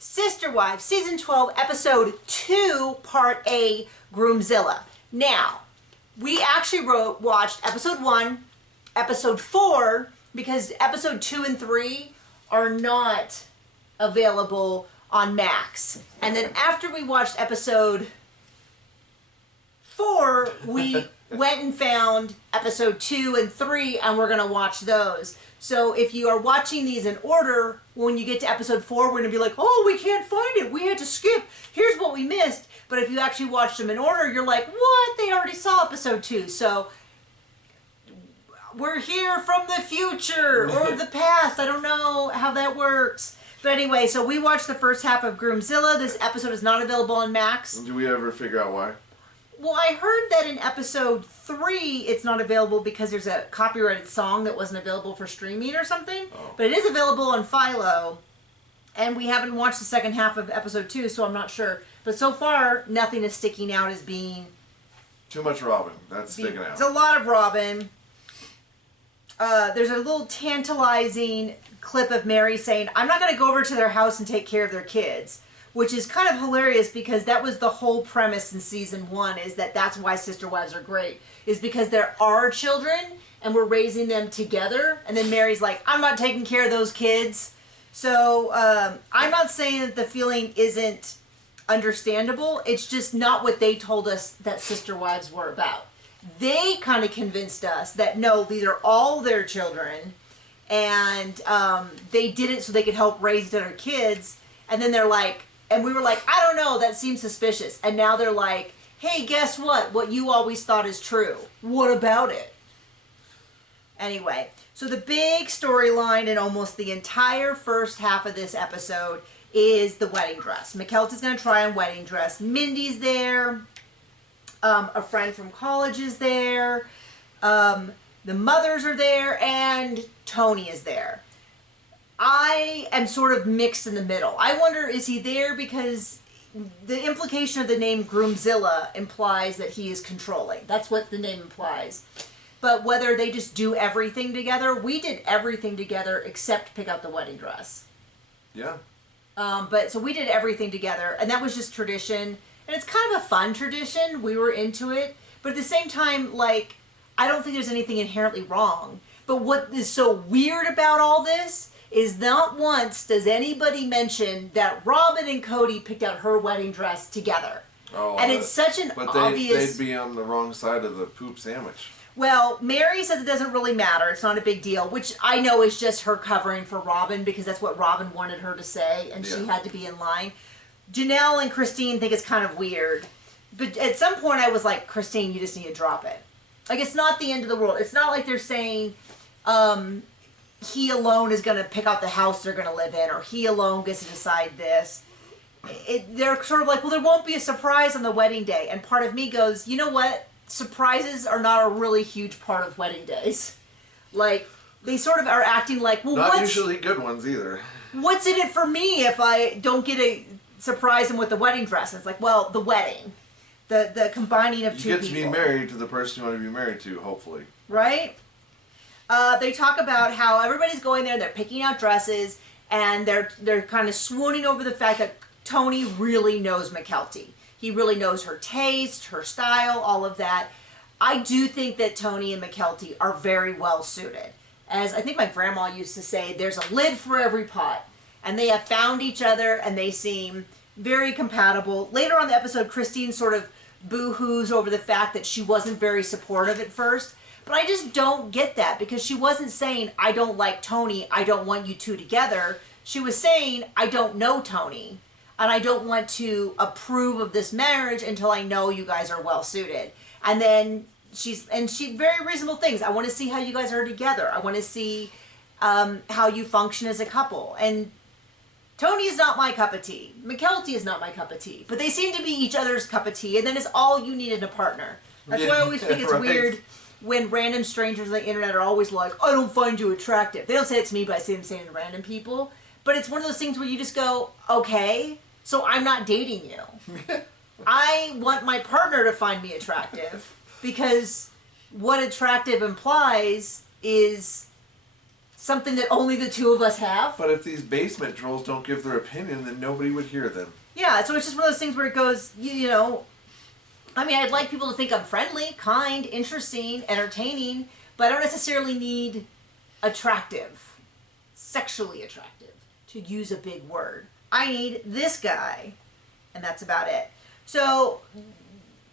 Sister Wives, Season 12, Episode 2, Part A, Groomzilla. Now, we actually watched Episode 1, Episode 4, because Episode 2 and 3 are not available on Max. And then after we watched Episode 4, we went and found Episode 2 and 3, and we're going to watch those. So if you are watching these in order, when you get to Episode 4, we're going to be like, oh, we can't find it. We had to skip. Here's what we missed. But if you actually watch them in order, you're like, what? They already saw Episode 2. So we're here from the future or the past. I don't know how that works. But anyway, so we watched the first half of Groomzilla. This episode is not available on Max. Do we ever figure out why? Well, I heard that in Episode 3, it's not available because there's a copyrighted song that wasn't available for streaming or something. Oh. But it is available on Philo. And we haven't watched the second half of Episode 2, so I'm not sure. But so far, nothing is sticking out as being... Too much Robin. That's sticking out. It's a lot of Robin. There's a little tantalizing clip of Mary saying, I'm not going to go over to their house and take care of their kids. Which is kind of hilarious because that was the whole premise in Season 1, is that that's why Sister Wives are great. Is because there are children and we're raising them together. And then Mary's like, I'm not taking care of those kids. So I'm not saying that the feeling isn't understandable. It's just not what they told us that Sister Wives were about. They kind of convinced us that no, these are all their children. And they did it so they could help raise their kids. And then they're like, and we were like, I don't know, that seems suspicious. And now they're like, hey, guess what? What you always thought is true. What about it? Anyway, so the big storyline in almost the entire first half of this episode is the wedding dress. McKelty's going to try on wedding dress. Mindy's there. A friend from college is there. The mothers are there. And Tony is there. I am sort of mixed in the middle. I wonder, is he there because the implication of the name Groomzilla implies that he is controlling. That's what the name implies. But whether they just do everything together, we did everything together except pick out the wedding dress. Yeah. But so we did everything together, and that was just tradition. And it's kind of a fun tradition. We were into it. But at the same time, like, I don't think there's anything inherently wrong. But what is so weird about all this is not once does anybody mention that Robin and Cody picked out her wedding dress together. Oh, and it's such an obvious... But they'd be on the wrong side of the poop sandwich. Well, Mary says it doesn't really matter. It's not a big deal, which I know is just her covering for Robin because that's what Robin wanted her to say, and she had to be in line. Janelle and Christine think it's kind of weird. But at some point I was like, Christine, you just need to drop it. Like, it's not the end of the world. It's not like they're saying... he alone is going to pick out the house they're going to live in, or he alone gets to decide this. They're sort of like, well, there won't be a surprise on the wedding day. And part of me goes, you know what? Surprises are not a really huge part of wedding days. Like, they sort of are acting like, well, not usually good ones either. What's in it for me if I don't get a surprise them with the wedding dress? And it's like, well, the wedding. The combining of two people. You get to be married to the person you want to be married to, hopefully. Right? They talk about how everybody's going there, they're picking out dresses, and they're kind of swooning over the fact that Tony really knows McKelty. He really knows her taste, her style, all of that. I do think that Tony and McKelty are very well suited. As I think my grandma used to say, there's a lid for every pot. And they have found each other, and they seem very compatible. Later on in the episode, Christine sort of boo-hoos over the fact that she wasn't very supportive at first. But I just don't get that because she wasn't saying, I don't like Tony, I don't want you two together. She was saying, I don't know Tony, and I don't want to approve of this marriage until I know you guys are well suited. And then she very reasonable things. I want to see how you guys are together. I want to see how you function as a couple. And Tony is not my cup of tea. McKelty is not my cup of tea. But they seem to be each other's cup of tea, and then it's all you need in a partner. That's why I always think it's weird when random strangers on the internet are always like, I don't find you attractive. They don't say it to me, but I see them saying it to random people. But it's one of those things where you just go, okay, so I'm not dating you. I want my partner to find me attractive because what attractive implies is something that only the two of us have. But if these basement trolls don't give their opinion, then nobody would hear them. Yeah, so it's just one of those things where it goes, you know, I mean, I'd like people to think I'm friendly, kind, interesting, entertaining, but I don't necessarily need attractive, sexually attractive, to use a big word. I need this guy, and that's about it. So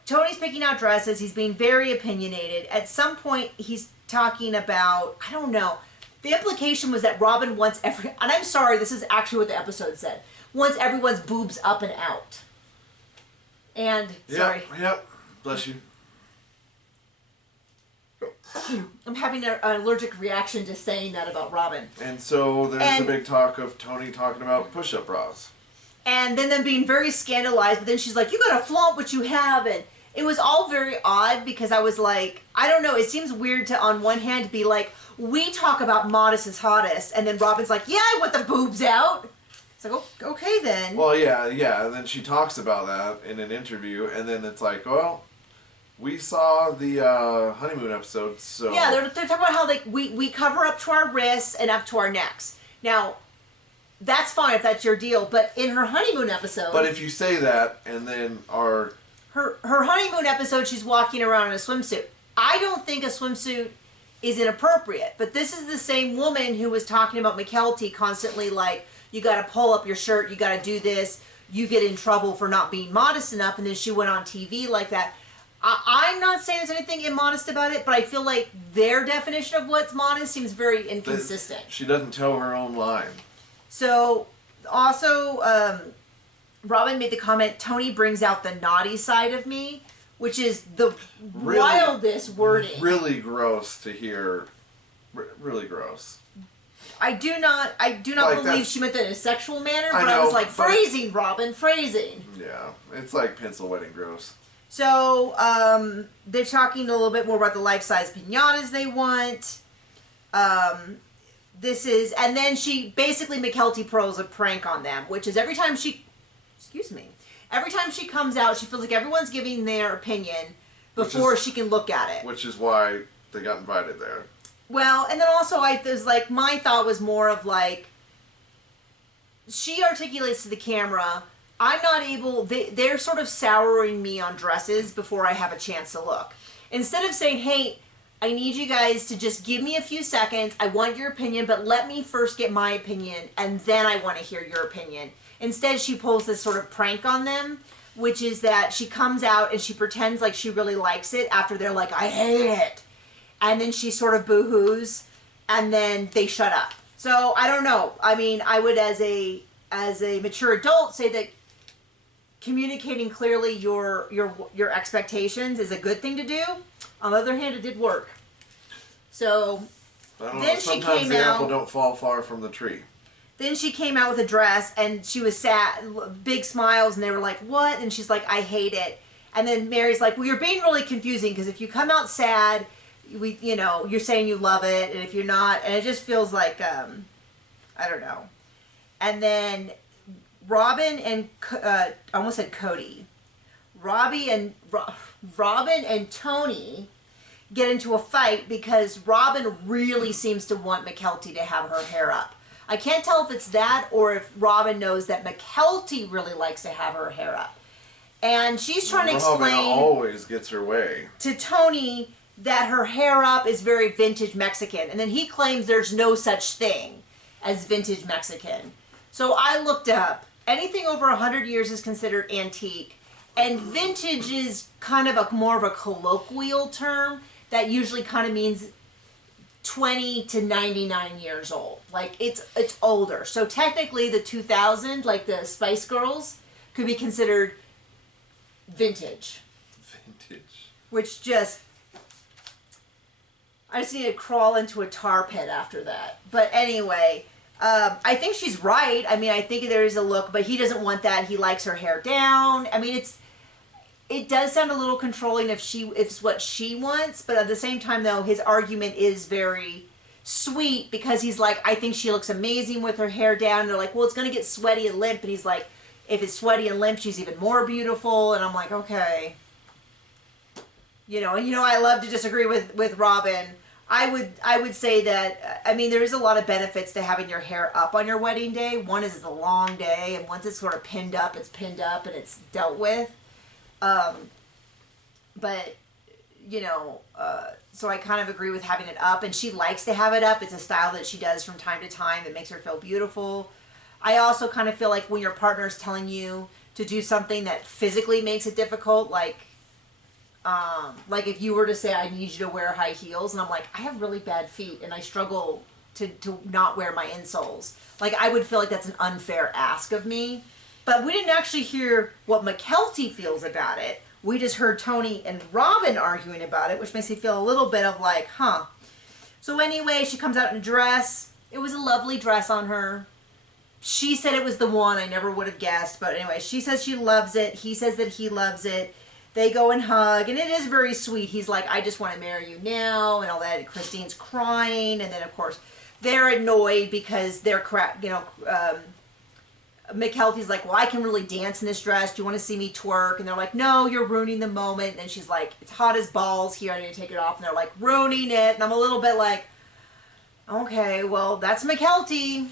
Tony's picking out dresses. He's being very opinionated. At some point, he's talking about, I don't know, the implication was that Robin wants and I'm sorry, this is actually what the episode said, wants everyone's boobs up and out. And, sorry. Yep. Bless you. I'm having an allergic reaction to saying that about Robin. And so there's a big talk of Tony talking about push-up bras. And then them being very scandalized, but then she's like, you gotta flaunt what you have, and it was all very odd because I was like, I don't know, it seems weird to, on one hand, be like, we talk about modest is hottest, and then Robin's like, yeah, I want the boobs out. It's like, oh, okay then. Well, yeah, and then she talks about that in an interview, and then it's like, well, we saw the honeymoon episode, so... Yeah, they're talking about how we cover up to our wrists and up to our necks. Now, that's fine if that's your deal, but in her honeymoon episode... But if you say that, and then our... Her honeymoon episode, she's walking around in a swimsuit. I don't think a swimsuit is inappropriate, but this is the same woman who was talking about McKelty constantly like, you gotta pull up your shirt, you gotta do this, you get in trouble for not being modest enough, and then she went on TV like that. I'm not saying there's anything immodest about it, but I feel like their definition of what's modest seems very inconsistent. She doesn't tell her own line. So, also, Robin made the comment, Tony brings out the naughty side of me, which is the wildest wording. Really gross to hear. Really gross. I do not like believe she meant that in a sexual manner, but I was like, phrasing, Robin, phrasing. Yeah, it's like pencil wedding gross. So, they're talking a little bit more about the life-size pinatas they want. And then basically McKelty pulls a prank on them, which is every time she comes out, she feels like everyone's giving their opinion before she can look at it. Which is why they got invited there. Well, and then also my thought was more of like, she articulates to the camera, I'm not able, they're sort of souring me on dresses before I have a chance to look. Instead of saying, hey, I need you guys to just give me a few seconds, I want your opinion, but let me first get my opinion, and then I want to hear your opinion. Instead, she pulls this sort of prank on them, which is that she comes out and she pretends like she really likes it after they're like, I hate it. And then she sort of boo-hoos, and then they shut up. So, I don't know. I mean, I would, as a mature adult, say that communicating clearly your expectations is a good thing to do. On the other hand, it did work. So, then she came out. Sometimes the apple don't fall far from the tree. Then she came out with a dress, and she was sad, big smiles, and they were like, what? And she's like, I hate it. And then Mary's like, well, you're being really confusing, because if you come out sad, you're saying you love it, and if you're not, and it just feels like, I don't know. And then Robin and, I almost said Cody. Robin and Tony get into a fight because Robin really seems to want McKelty to have her hair up. I can't tell if it's that or if Robin knows that McKelty really likes to have her hair up. And she's trying to explain... Robin always gets her way. ...to Tony that her hair up is very vintage Mexican. And then he claims there's no such thing as vintage Mexican. So I looked up. Anything over 100 years is considered antique. And vintage is kind of more of a colloquial term that usually kind of means 20 to 99 years old. Like, it's older. So technically the 2000, like the Spice Girls, could be considered vintage. Vintage. Which just... I just need to crawl into a tar pit after that. But anyway, I think she's right. I mean, I think there is a look, but he doesn't want that. He likes her hair down. I mean, it does sound a little controlling if it's what she wants, but at the same time, though, his argument is very sweet because he's like, I think she looks amazing with her hair down. And they're like, well, it's going to get sweaty and limp. And he's like, if it's sweaty and limp, she's even more beautiful. And I'm like, okay. I love to disagree with Robin. I would say that, I mean, there is a lot of benefits to having your hair up on your wedding day. One is it's a long day, and once it's sort of pinned up and it's dealt with. But so I kind of agree with having it up, and she likes to have it up. It's a style that she does from time to time that makes her feel beautiful. I also kind of feel like when your partner is telling you to do something that physically makes it difficult, like if you were to say, I need you to wear high heels, and I'm like, I have really bad feet and I struggle to not wear my insoles. Like, I would feel like that's an unfair ask of me. But we didn't actually hear what McKelty feels about it. We just heard Tony and Robin arguing about it, which makes me feel a little bit of like, huh. So anyway, she comes out in a dress. It was a lovely dress on her. She said it was the one. I never would have guessed. But anyway, she says she loves it. He says that he loves it. They go and hug, and it is very sweet. He's like, I just want to marry you now, and all that. And Christine's crying, and then, of course, they're annoyed because they're McKelty's like, well, I can really dance in this dress. Do you want to see me twerk? And they're like, no, you're ruining the moment. And then she's like, it's hot as balls here. I need to take it off. And they're like, ruining it. And I'm a little bit like, okay, well, that's McKelty.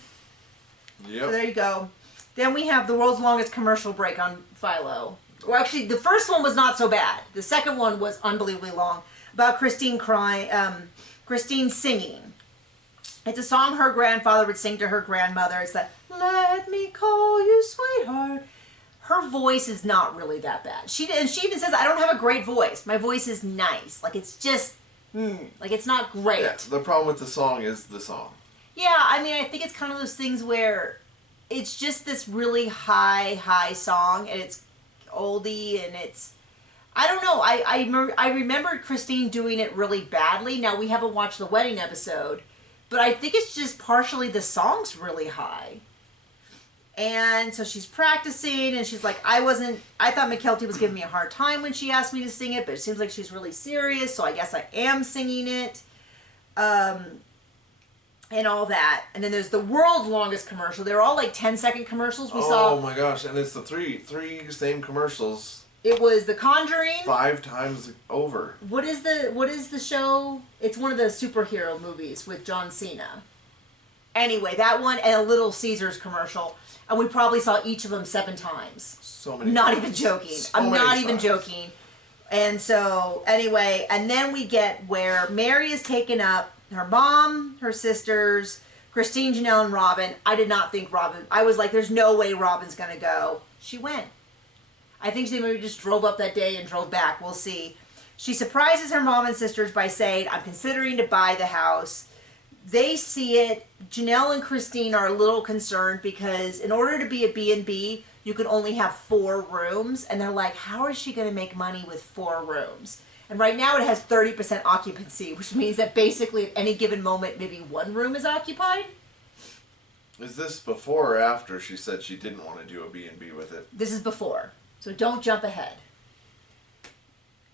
Yep. So there you go. Then we have the world's longest commercial break on Philo. Well, actually, the first one was not so bad. The second one was unbelievably long, about Christine crying, Christine singing. It's a song her grandfather would sing to her grandmother. It's that, let me call you sweetheart. Her voice is not really that bad. She even says, I don't have a great voice. My voice is nice. Like, it's just, like, it's not great. Yeah, the problem with the song is the song. Yeah, I mean, I think it's kind of those things where it's just this really high song, and it's oldie, and it's, I don't know. I remember Christine doing it really badly. Now, we haven't watched the wedding episode, but I think it's just partially the song's really high. And so she's practicing, and she's like, I thought McKelty was giving me a hard time when she asked me to sing it, but it seems like she's really serious, so I guess I am singing it. And all that. And then there's the world's longest commercial. They're all like 10-second commercials. We saw. Oh my gosh, and it's the three same commercials. It was The Conjuring. 5 times over. What is the show? It's one of the superhero movies with John Cena. Anyway, that one and a Little Caesars commercial. And we probably saw each of them 7 times. So many Not times. even joking. So I'm not many even times. joking. And so, anyway, and then we get where Mary is taken up. Her mom, her sisters, Christine, Janelle, and Robin. I did not think Robin. I was like, there's no way Robin's going to go. She went. I think she maybe just drove up that day and drove back. We'll see. She surprises her mom and sisters by saying, I'm considering to buy the house. They see it. Janelle and Christine are a little concerned because in order to be a B&B, you can only have 4 rooms. And they're like, how is she going to make money with 4 rooms? And right now it has 30% occupancy, which means that basically at any given moment, maybe 1 room is occupied. Is this before or after she said she didn't want to do a B&B with it? This is before. So don't jump ahead.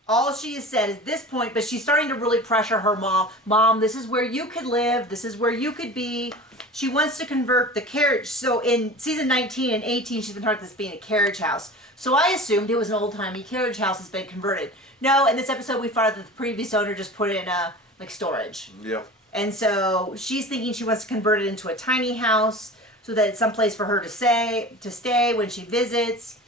All she has said is this point, but she's starting to really pressure her mom. Mom, this is where you could live. This is where you could be. She wants to convert the carriage. So in season 19 and 18, she's been talking about this being a carriage house. So I assumed it was an old-timey carriage house that's been converted. No, in this episode, we found out that the previous owner just put it in like storage. Yep. And so she's thinking she wants to convert it into a tiny house so that it's someplace for her to stay when she visits.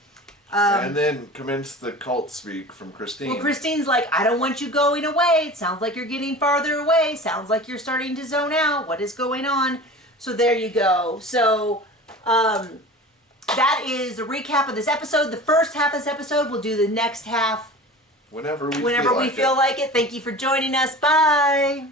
And then commence the cult speak from Christine. Well, Christine's like, I don't want you going away. It sounds like you're getting farther away. Sounds like you're starting to zone out. What is going on? So there you go. So that is a recap of this episode. The first half of this episode. We'll do the next half whenever we feel like it. Thank you for joining us. Bye.